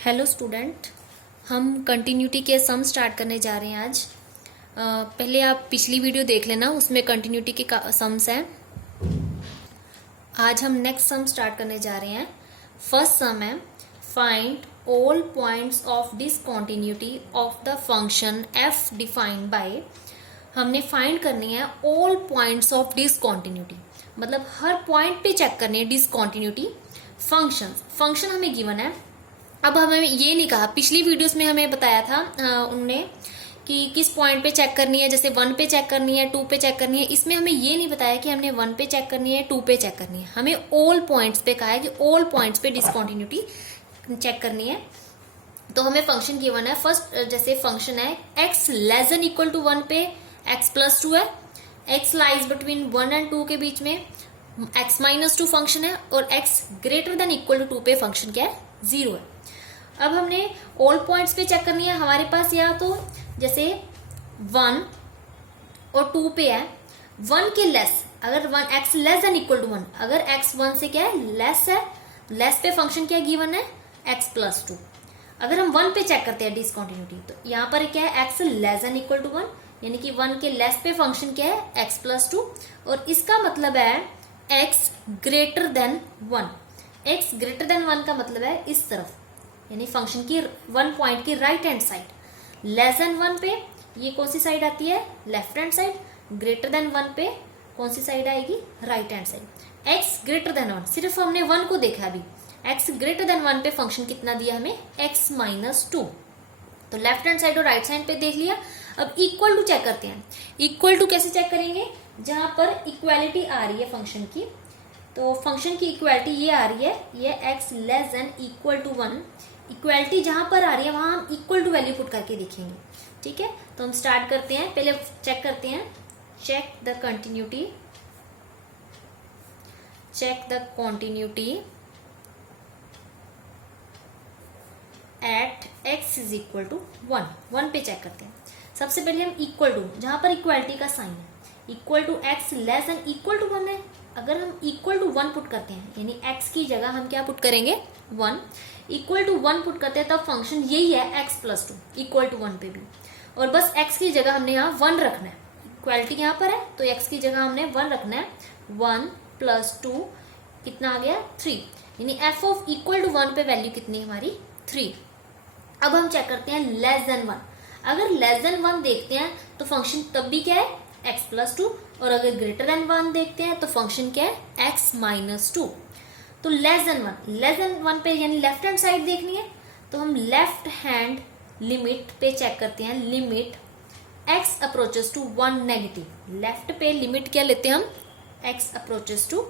Hello student, हम continuity के सम start करने जा रहे हैं आज। पहले आप पिछली वीडियो देख लेना, उसमें कंटिन्यूटी के सम्स हैं। आज हम नेक्स्ट सम स्टार्ट करने जा रहे हैं। फर्स्ट सम है find all points of discontinuity of the function F defined by. हमने फाइंड करनी है ऑल पॉइंट्स ऑफ डिसकंटिन्यूटी, मतलब हर पॉइंट पे चेक करनी है डिसकंटिन्यूटी। फंक्शन हमें गिवन है। अब हमें ये नहीं कहा, पिछली वीडियोस में हमें बताया था उनने कि किस पॉइंट पे चेक करनी है, जैसे 1 पे चेक करनी है, 2 पे चेक करनी है। इसमें हमें ये नहीं बताया कि हमने 1 पे चेक करनी है, 2 पे चेक करनी है। हमें ऑल पॉइंट्स पे कहा है कि ऑल पॉइंट्स पे डिसकंटिन्यूटी चेक करनी है। तो हमें फंक्शन गिवन है। फर्स्ट जैसे फंक्शन है x less than equal to 1 पे x प्लस 2 है, x लाइज बिटवीन 1 एंड 2 के बीच में x माइनस 2 फंक्शन है, और x greater than equal to 2 पे फंक्शन क्या है, 0 है। अब हमने ऑल पॉइंट्स पे चेक करनी है। हमारे पास या तो जैसे 1 और 2 पे है, 1 के लेस, अगर 1 x less than equal to 1, अगर x 1 से क्या है, लेस पे फंक्शन क्या गिवन है, x प्लस 2। अगर हम 1 पे चेक करते हैं डिसकंटिन्यूटी, तो यहाँ पर क्या है, x less than equal to 1, यानी कि 1 के लेस पे फंक्शन क्या है, x प्लस 2। और इसका मतलब है x greater then 1। x greater then 1 का मतलब है इस तरफ, यानी फंक्शन की 1 पॉइंट की right hand side. Less than 1 पे ये कौन सी साइड आती है, left hand side. Greater than 1 पे कौन सी साइड आएगी, right hand side. x greater then 1, सिर्फ हमने 1 को देखा अभी। x ग्रेटर देन 1 पे फंक्शन कितना दिया हमें, x माइनस 2। तो लेफ्ट हैंड साइड और राइट साइड पे देख लिया। अब इक्वल टू चेक करते हैं। इक्वल टू कैसे चेक करेंगे, जहां पर इक्वालिटी आ रही है फंक्शन की, तो फंक्शन की इक्वालिटी ये आ रही है, ये x less than equal to 1। Equality जहां पर आ रही है वहां हम इक्वल टू वैल्यू पुट करके देखेंगे। ठीक है, तो हम स्टार्ट करते हैं। पहले चेक करते हैं, check the continuity at x is equal to 1 पे चेक करते हैं। सबसे पहले हम इक्वल टू, जहां पर इक्वालिटी का साइन है, equal to x less than equal to 1 है। अगर हम इक्वल टू 1 पुट करते हैं, यानी x की जगह हम क्या पुट करेंगे, 1। इक्वल टू 1 पुट करते हैं तब फंक्शन यही है x प्लस 2 इक्वल टू 1 पे भी। और बस x की जगह हमने यहाँ 1 रखना है। इक्वालिटी यहाँ पर है तो x की जगह हमने 1 रखना है। 1 प्लस 2 कितना आ गया, 3। यानी f ऑफ इक्वल टू 1 पे वैल्यू कितनी हमारी, 3। अब हम चेक करते हैं लेस देन 1। अगर लेस देन 1 देखते हैं तो फंक्शन तब भी क्या है, x प्लस 2। और अगर ग्रेटर देन 1 देखते हैं तो फंक्शन क्या है, x माइनस 2। तो लेस देन 1 पे यानी लेफ्ट हैंड साइड देखनी है, तो हम लेफ्ट हैंड लिमिट पे चेक करते हैं। Limit x approaches to 1 negative. Left पे लिमिट क्या लेते हैं हम, x अप्रोचेस टू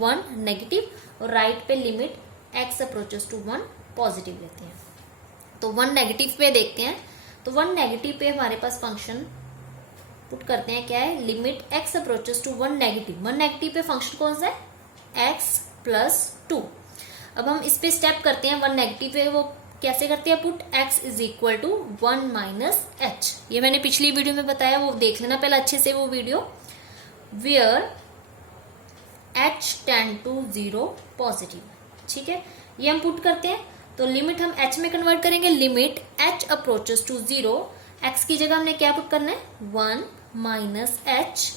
1 नेगेटिव, और राइट पे limit x approaches to 1 positive लेते हैं। तो 1 नेगेटिव पे देखते हैं, तो 1 नेगेटिव पे हमारे पास फंक्शन पुट करते हैं, क्या है, limit x approaches to 1 negative. 1 negative पे फंक्शन कौन सा है, x प्लस 2। अब हम इस पे स्टेप करते हैं। 1 नेगेटिव पे वो कैसे करते हैं put, x is equal to 1 minus h। ये मैंने पिछली वीडियो में बताया, वो देख लेना पहले अच्छे से वो video. Where h tend to 0 positive. ठीक है, ये हम पुट करते हैं। तो लिमिट हम h में कन्वर्ट करेंगे। Limit h approaches to 0, x की जगह हमने क्या पुट करना है, 1 माइनस h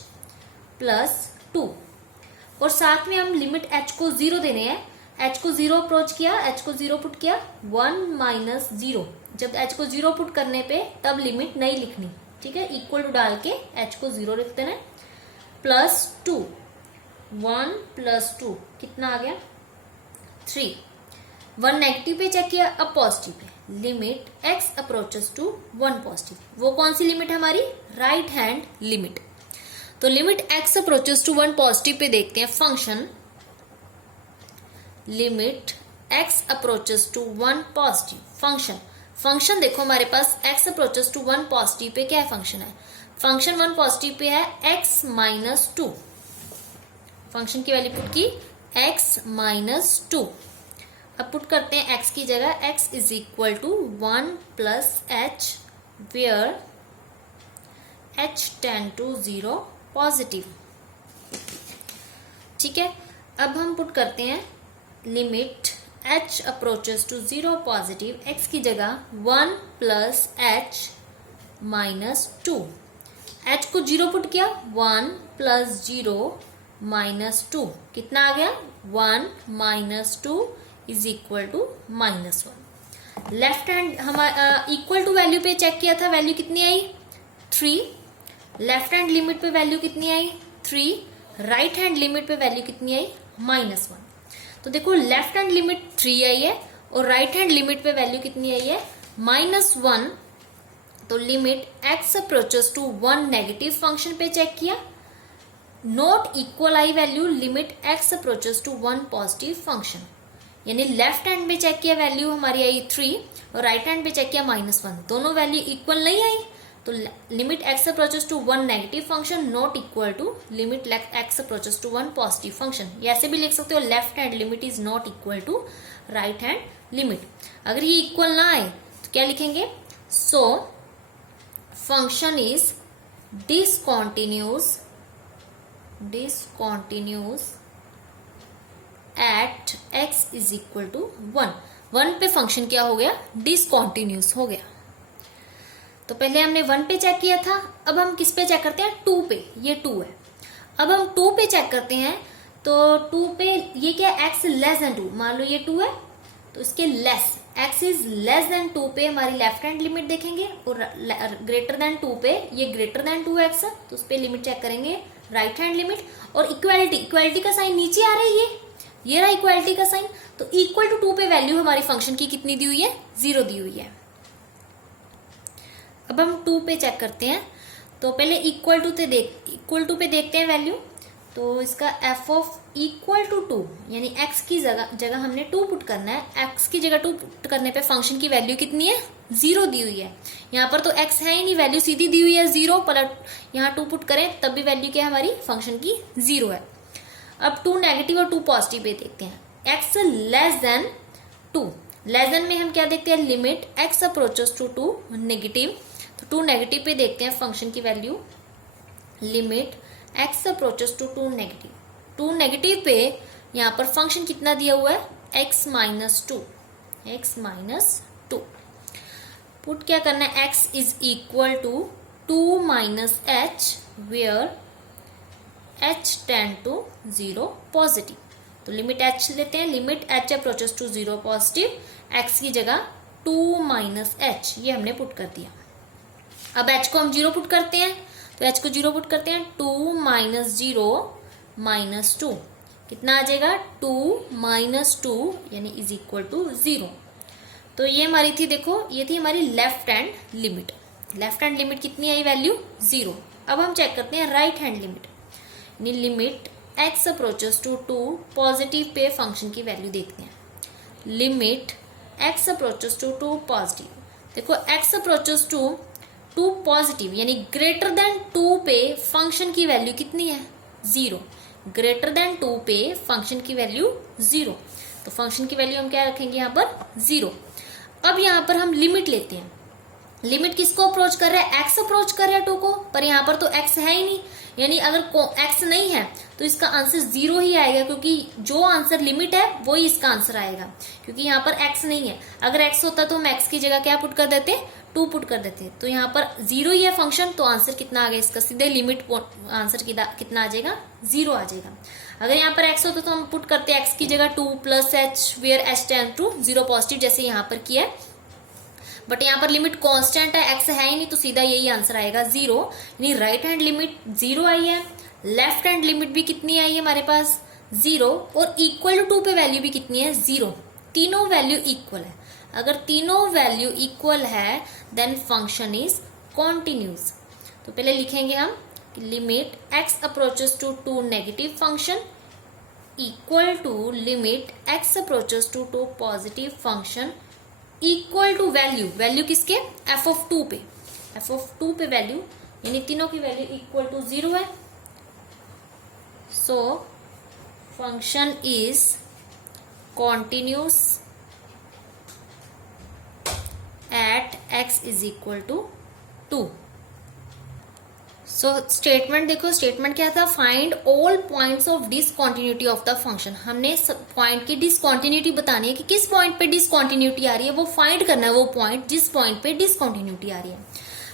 प्लस 2। और साथ में हम लिमिट h को 0 देने हैं। h को 0 अप्रोच किया, h को 0 पुट किया, 1 माइनस 0। जब h को 0 पुट करने पे तब लिमिट नहीं लिखनी। ठीक है, इक्वल टू डाल के h को 0 लिख देना, प्लस 2। 1 प्लस 2 कितना आ गया, 3। 1 नेगेटिव पे चेक किया, अब पॉजिटिव पे। Limit x approaches to 1 positive. वो कौन सी लिमिट है हमारी, राइट हैंड लिमिट। तो limit x approaches to 1 positive पे देखते हैं function. Limit x approaches to 1 positive function देखो हमारे पास x अप्रोचेस टू 1 पॉजिटिव पे क्या है, फंक्शन है, फंक्शन 1 पॉजिटिव पे है x माइनस 2। फंक्शन की वैल्यू पुट की x माइनस 2। अब पुट करते हैं x की जगह, x is equal to 1 plus h, where h tend to 0 positive. ठीक है, अब हम पुट करते हैं limit h approaches to 0 positive, x की जगह 1 प्लस एच माइनस 2, h को 0 पुट किया, 1 प्लस 0 माइनस 2, कितना आ गया 1 minus 2 is equal to minus 1। Left hand हमारा इक्वल टू वैल्यू पे चेक किया था, वैल्यू कितनी आई 3, लेफ्ट हैंड लिमिट पे वैल्यू कितनी आई 3, राइट हैंड लिमिट पे वैल्यू कितनी आई -1। तो देखो लेफ्ट हैंड लिमिट 3 आई है और राइट हैंड लिमिट पे वैल्यू कितनी आई है -1। तो limit x approaches to 1 negative function पे चेक किया, नॉट इक्वल आई value limit x approaches to 1 positive function, यानी लेफ्ट हैंड में चेक किया वैल्यू हमारी आई 3 और राइट हैंड पे चेक किया -1, दोनों वैल्यू इक्वल नहीं आई। तो limit x approaches to 1 negative function not equal to limit x approaches to 1 positive function. ये ऐसे भी लिख सकते हो, left hand limit is not equal to right hand limit. अगर ये इक्वल ना आए तो क्या लिखेंगे, so function is discontinuous at x is equal to 1 पे फंक्शन क्या हो गया डिसकंटिन्यूअस हो गया। तो पहले हमने 1 पे चेक किया था, अब हम किस पे चेक करते हैं 2 पे, ये 2 है। अब हम 2 पे चेक करते हैं, तो 2 पे ये क्या x लेस देन 2, मान लो ये 2 है तो इसके less x is less than 2 पे हमारी लेफ्ट हैंड लिमिट देखेंगे और ग्रेटर देन 2 पे ये ग्रेटर देन 2x है तो उस पे लिमिट चेक करेंगे राइट हैंड लिमिट। और इक्वालिटी का साइन नीचे आ रही है, ये रहा इक्वालिटी का साइन, तो इक्वल टू 2 पे वैल्यू हमारी फंक्शन की कितनी दी हुई है 0 दी हुई है। अब हम 2 पे चेक करते हैं, तो पहले इक्वल टू पे देखते हैं वैल्यू। तो इसका f ऑफ इक्वल टू 2 यानी x की जगह हमने 2 पुट करना है, x की जगह 2 पुट करने पे फंक्शन की वैल्यू कितनी है 0 दी हुई है। यहाँ पर तो x है ही नहीं, वैल्यू सीधी दी हुई है 0, पर यहाँ 2 पुट करें तब भी वैल्यू क्या है हमारी फंक्शन की 0 है। अब 2 नेगेटिव और 2 पॉजिटिव पे देखते हैं, x less than 2, less than में हम क्या देखते हैं limit x approaches to 2 negative, तो 2 नेगेटिव पे देखते हैं फंक्शन की value, limit x approaches to 2 negative. 2 negative पे यहाँ पर फंक्शन कितना दिया हुआ है x माइनस 2, पुट क्या करना है x is equal to 2 minus h where h tend to 0 positive. तो लिमिट h लेते हैं, limit h approaches to 0 positive, x की जगह 2 माइनस एच ये हमने पुट कर दिया। अब h को हम 0 पुट करते हैं, तो h को 0 पुट करते हैं, 2 माइनस 0 माइनस 2, कितना आ जाएगा 2 माइनस 2 यानी इज इक्वल टू 0। तो ये हमारी थी, देखो ये थी हमारी left hand limit. Left hand limit कितनी आई वैल्यू 0। अब हम चेक करते हैं राइट हैंड लिमिट, यानी limit x approaches to 2 positive पे फंक्शन की वैल्यू देखते हैं। Limit x approaches to 2 positive, देखो x अप्रोचेस टू 2 पॉजिटिव यानी ग्रेटर देन 2 पे फंक्शन की वैल्यू कितनी है 0, ग्रेटर देन 2 पे फंक्शन की वैल्यू 0, तो फंक्शन की वैल्यू हम क्या रखेंगे यहाँ पर 0। अब यहाँ पर हम लिमिट लेते हैं, लिमिट किसको अप्रोच कर रहा है x अप्रोच कर रहा है 2 को, पर यहाँ पर तो x है ही नहीं, यानी अगर x नहीं है तो इसका आंसर 0 ही आएगा, क्योंकि जो आंसर लिमिट है वही इसका आंसर आएगा, क्योंकि यहाँ पर x नहीं है। अगर x होता तो हम x की जगह क्या पुट कर देते 2 पुट कर देते, तो यहाँ पर 0 ही है फंक्शन, तो आंसर कितना आ गया इसका सीधे लिमिट आंसर कितना आ जाएगा 0 आ जाएगा। अगर यहाँ पर x होता तो हम पुट करते x की जगह 2 plus h where h tend to 0 positive जैसे यहाँ पर किया है, बट यहाँ पर लिमिट कांस्टेंट है, x है ही नहीं, तो सीधा यही आंसर आएगा 0, यानी राइट हैंड लिमिट 0 आई है, लेफ्ट हैंड लिमिट भी कितनी आई है हमारे पास 0, और इक्वल टू 2 पे वैल्यू भी कितनी है 0, तीनों वैल्यू इक्वल है। अगर तीनों वैल्यू इक्वल है देन फंक्शन इज कॉन्टिन्यूस। तो पहले लिखेंगे हम limit x approaches to 2 negative function equal to limit x approaches to 2 positive function equal to value किसके f ऑफ 2 पे, f ऑफ 2 पे वैल्यू यानी तीनों की वैल्यू इक्वल टू 0 है। So function is continuous at x is equal to 2। So statement देखो, statement क्या था, find all points of discontinuity of the function. हमने पॉइंट की डिसकंटिन्यूटी बतानी है कि किस पॉइंट पे डिसकंटिन्यूटी आ रही है, वो फाइंड करना है वो पॉइंट जिस पॉइंट पे डिसकंटिन्यूटी आ रही है।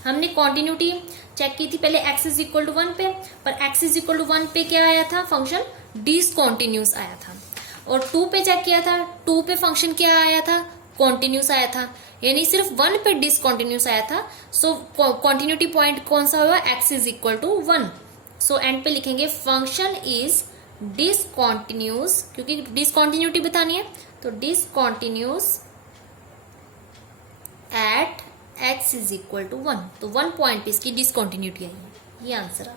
हमने कंटिन्यूटी चेक की थी पहले x इज इक्वल टू 1 पे, पर x इज इक्वल टू 1 पे क्या आया था, फंक्शन डिसकंटिन्यूस आया था। और 2 पे चेक किया था, 2 पे फंक्शन क्या आया था, कॉन्टिन्यूस आया था, यानी सिर्फ 1 पे डिसकंटिन्यूस आया था। सो कॉन्टिन्यूटी पॉइंट कौन सा हुआ, x is equal to 1। So end पे लिखेंगे फंक्शन इज डिसकंटिन्यूस, क्योंकि डिसकंटिन्यूटी बतानी है, तो discontinuous at x is equal to 1। तो 1 पॉइंट पे इसकी डिसकंटिन्यूटी आई है, ये आंसर आ गया।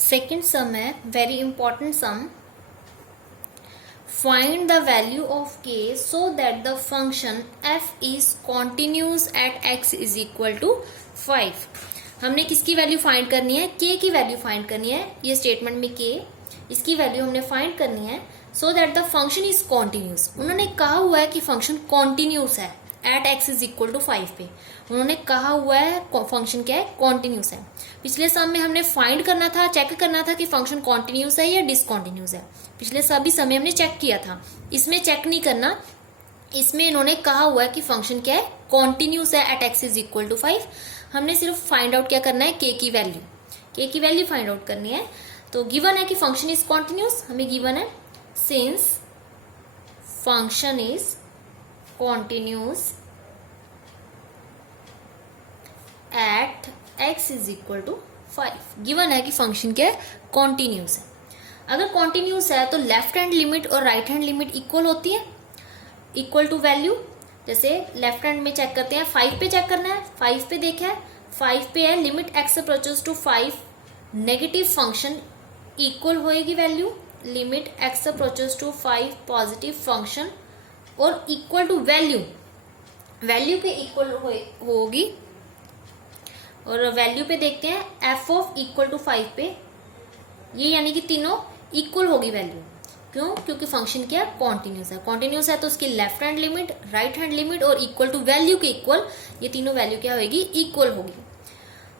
सेकेंड सम है very important sum, find the value of k so that the function f is continuous at x is equal to 5। हमने किसकी value find करनी है, k की वैल्यू फाइंड करनी है। ये स्टेटमेंट में k, इसकी वैल्यू हमने फाइंड करनी है so that the function is continuous. उन्होंने कहा हुआ है कि फंक्शन कॉन्टिन्यूस है at x is equal to 5 पे। उन्होंने कहा हुआ है फंक्शन क्या है, कॉन्टिन्यूस है। पिछले सम में हमने फाइंड करना था, चेक करना था कि फंक्शन कॉन्टिन्यूस है या डिसकॉन्टिन्यूस है। पिछले सभी समय हमने चेक किया था, इसमें चेक नहीं करना। इसमें इन्होंने कहा हुआ है कि फंक्शन क्या है, कॉन्टिन्यूस है at x is equal to 5। हमने सिर्फ फाइंड आउट क्या करना है, k की वैल्यू, k की वैल्यू फाइंड आउट करनी है। तो गिवन है कि फंक्शन इज कॉन्टिन्यूस, हमें गिवन है since function is continuous at x is equal to 5। Given है कि फंक्शन क्या है, कॉन्टिन्यूस है। अगर कॉन्टिन्यूस है तो लेफ्ट हैंड लिमिट और राइट हैंड लिमिट इक्वल होती है, इक्वल टू वैल्यू। जैसे लेफ्ट हैंड में चेक करते हैं, 5 पे चेक करना है, 5 पे देखा है, 5 पे है limit x approaches to 5, negative function equal होएगी value, limit x approaches to 5 positive function, और इक्वल टू वैल्यू, वैल्यू के इक्वल होगी। और वैल्यू पे देखते हैं f ऑफ इक्वल टू 5 पे, ये यानी कि तीनों इक्वल होगी वैल्यू। क्यों, क्योंकि फंक्शन क्या है, कॉन्टिन्यूस है। कॉन्टिन्यूस है तो उसकी left hand limit, right hand limit और इक्वल टू वैल्यू के इक्वल, ये तीनों वैल्यू क्या होगी, इक्वल होगी।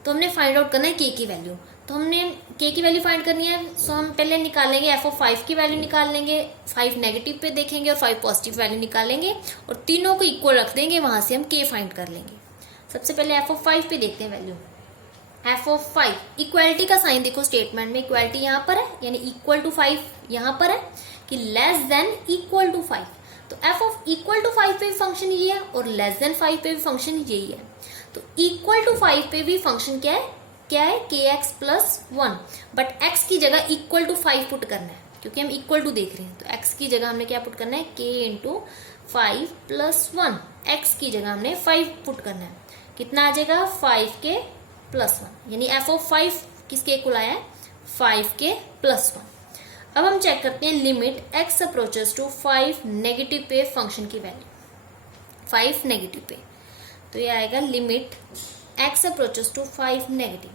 तो हमने फाइंड आउट करना है k की वैल्यू। तो हमने k की वैल्यू फाइंड करनी है, सो हम पहले निकालेंगे f ऑफ 5 की वैल्यू निकाल लेंगे, 5 नेगेटिव पे देखेंगे और 5 पॉजिटिव वैल्यू निकालेंगे और तीनों को इक्वल रख देंगे, वहां से हम k फाइंड कर लेंगे। सबसे पहले f ऑफ 5 पे देखते हैं वैल्यू, f ऑफ 5, इक्वालिटी का साइन देखो स्टेटमेंट में, इक्वालिटी यहाँ पर है, यानी इक्वल टू 5 यहाँ पर है कि लेस देन इक्वल टू 5। तो f ऑफ इक्वल टू 5 पे भी फंक्शन ये है और लेस देन 5 पे भी फंक्शन यही है। तो इक्वल टू 5 पे भी फंक्शन क्या है, kx प्लस 1, बट x की जगह इक्वल टू 5 पुट करना है, क्योंकि हम इक्वल टू देख रहे हैं। तो x की जगह हमने क्या पुट करना है, k इंटू 5 प्लस 1, x की जगह हमने 5 पुट करना है। कितना आ जाएगा, 5k प्लस 1, यानी f ऑफ 5 किसके इक्वल आया है, 5k प्लस 1। अब हम चेक करते हैं limit x approaches to 5 negative पे फंक्शन की वैल्यू, 5 नेगेटिव पे, तो ये आएगा limit x approaches to 5 negative,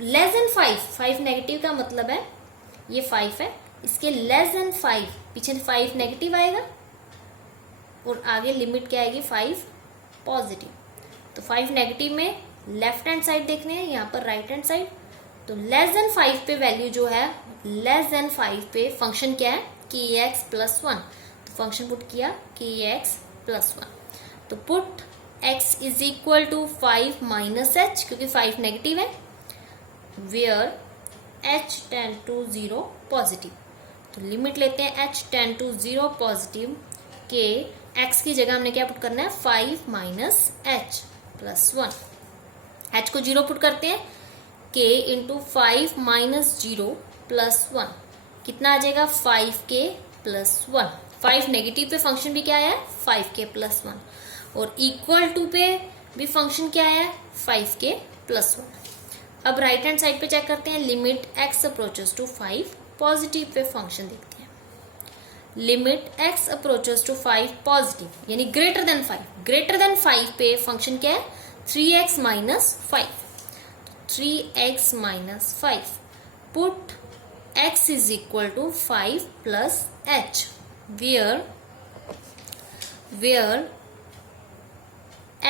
less than 5 negative का मतलब है ये 5 है, इसके लेस देन 5, पीछे 5 नेगेटिव आएगा और आगे लिमिट क्या आएगी, 5 पॉजिटिव। तो 5 नेगेटिव में लेफ्ट हैंड साइड देखने हैं, यहाँ पर राइट हैंड साइड। तो लेस देन 5 पे वैल्यू जो है, लेस देन 5 पे फंक्शन क्या है, kx प्लस 1। तो फंक्शन पुट किया kx प्लस 1, तो put x is equal to 5 minus h, क्योंकि 5 नेगेटिव है, where h tend to 0 positive. तो लिमिट लेते हैं h टेंड टू 0 पॉजिटिव के, x की जगह हमने क्या पुट करना है, 5 माइनस h प्लस 1। h को 0 पुट करते हैं, k इंटू 5 माइनस 0 प्लस 1, कितना आ जाएगा, 5k प्लस 1। 5 नेगेटिव पे फंक्शन भी क्या आया है, 5k प्लस 1, और इक्वल टू पे भी फंक्शन क्या आया है, 5k प्लस 1। अब राइट हैंड साइड पे चेक करते हैं, limit x approaches to 5 positive पे फंक्शन देखते हैं, limit x approaches to 5 positive, यानी ग्रेटर देन 5, ग्रेटर देन 5 पे फंक्शन क्या है, 3x minus 5, 3x minus 5, put x is equal to 5 plus h, where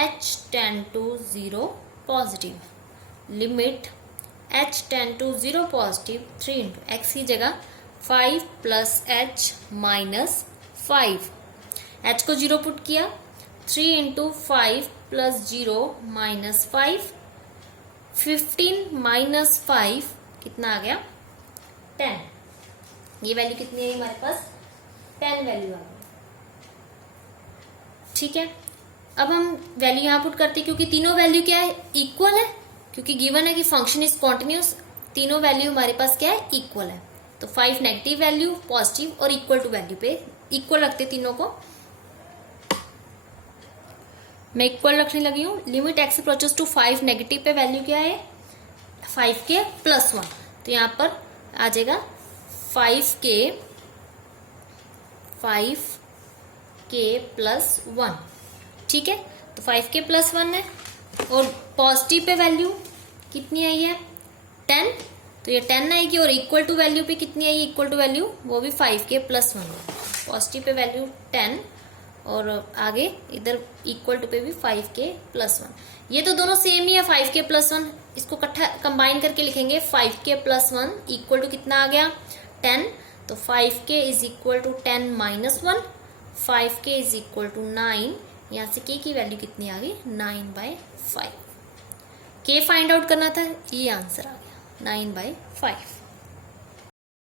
h tend to 0 positive, limit h tend to 0 positive 3 into x की जगह 5 plus H minus 5, h को 0 put किया, 3 into 5 plus 0 minus 5, 15 minus 5 कितना आ गया 10। ये value कितनी है हमारे पास 10 वैल्यू आ गई। ठीक है, अब हम वैल्यू यहाँ पुट करते हैं क्योंकि तीनों वैल्यू क्या है इक्वल है, क्योंकि गिवन है कि फंक्शन इज कॉन्टिन्यूस, तीनों वैल्यू हमारे पास क्या है इक्वल है। तो 5 नेगेटिव वैल्यू, पॉजिटिव और इक्वल टू वैल्यू पे इक्वल रखते तीनों को। मैं इक्वल रखने लगी हूँ। Limit x approaches to 5 negative पे वैल्यू क्या है 5 के प्लस 1, तो यहाँ पर आ जाएगा 5 के प्लस 1। ठीक है, तो 5 के प्लस 1 है और पॉजिटिव पे वैल्यू कितनी आई है 10, तो ये 10 आएगी और इक्वल टू वैल्यू पे कितनी आई इक्वल टू वैल्यू वो भी 5 के प्लस 1। पॉजिटिव पे वैल्यू 10 और आगे इधर इक्वल टू पे भी 5 के प्लस 1। ये तो दोनों सेम ही है 5 के प्लस 1, इसको इकट्ठा कंबाइन करके लिखेंगे 5 के प्लस 1 इक्वल टू कितना आ गया 10, तो 5 के इज इक्वल टू 10 माइनस 1, 5 के इज इक्वल टू 9, यहाँ से के की वैल्यू कितनी आ गई 9/5। के फाइंड आउट करना था, ये आंसर आ गया 9/5।